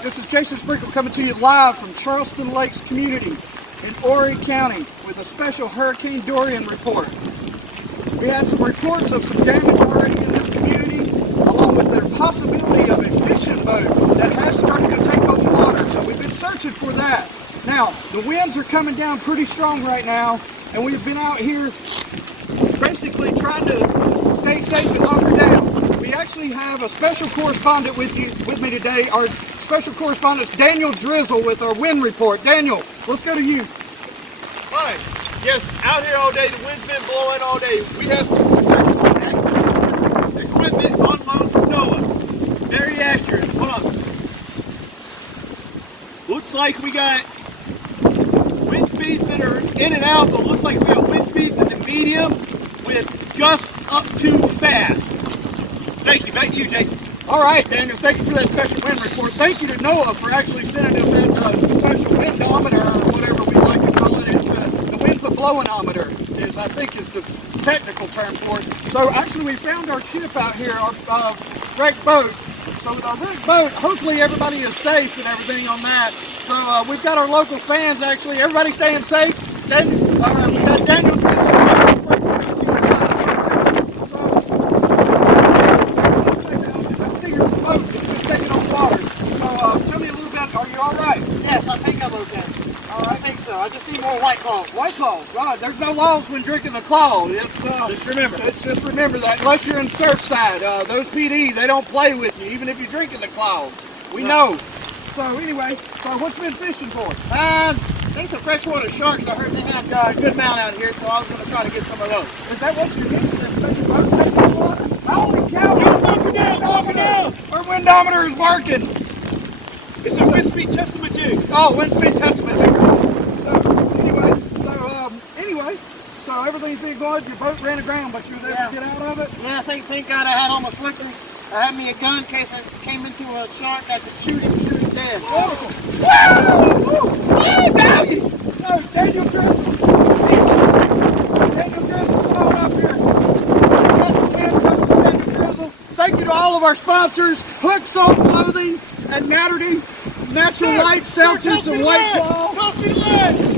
right, this is Jason Sprinkle coming to you live from Charleston Lakes community in Horry County with a special Hurricane Dorian report. We had some reports of some damage already in this community, along with the possibility of a fishing boat that has started to take on water, so we've been searching for that. Now, the winds are coming down pretty strong right now, and we've been out here basically trying to stay safe and hunker down. We actually have a special correspondent with me today. Our special correspondent is Daniel Drizzle with our wind report. Daniel, let's go to you. Hi. Yes, out here all day. The wind's been blowing all day. We have some special equipment on loan from NOAA. Very accurate. Hold on. Looks like we got wind speeds that are in and out, but looks like we got wind speeds in the medium with gusts up to fast. Thank you. Back to you, Jason. All right, Daniel, thank you for that special wind report. Thank you to NOAA for actually sending us that special windometer, or whatever we like to call it. It's the winds a blowinometer, I think is the technical term for it. So actually we found our ship out here, our wrecked boat. So with our wrecked boat, hopefully everybody is safe and everything on that. So we've got our local fans actually, everybody staying safe. We've got Daniel I just see more white claws. White claws, right. There's no laws when drinking the claw. Just remember that. Unless you're in Surfside, those PD, they don't play with you, even if you're drinking the claws. We know. So anyway, what you been fishing for? I think some freshwater sharks. I heard they have a good amount out here, so I was going to try to get some of those. Is that what you're getting? Holy cow! Walking down! Our windometer is working. It's a wind speed testament too. Oh, wind speed testament. So everything's been good. Your boat ran aground, but you were able to get out of it? Yeah, thank God I had all my slickers. I had me a gun in case I came into a shark that could shoot him dead. Oh! Whoa! Oh, Daniel! No, Daniel Drizzle! Daniel Drizzle, come on up here. Daniel Drizzle. Thank you to all of our sponsors, Hooks on Clothing and Naturty, Natural Light, Celtics, and White Claw. Toss me the leg!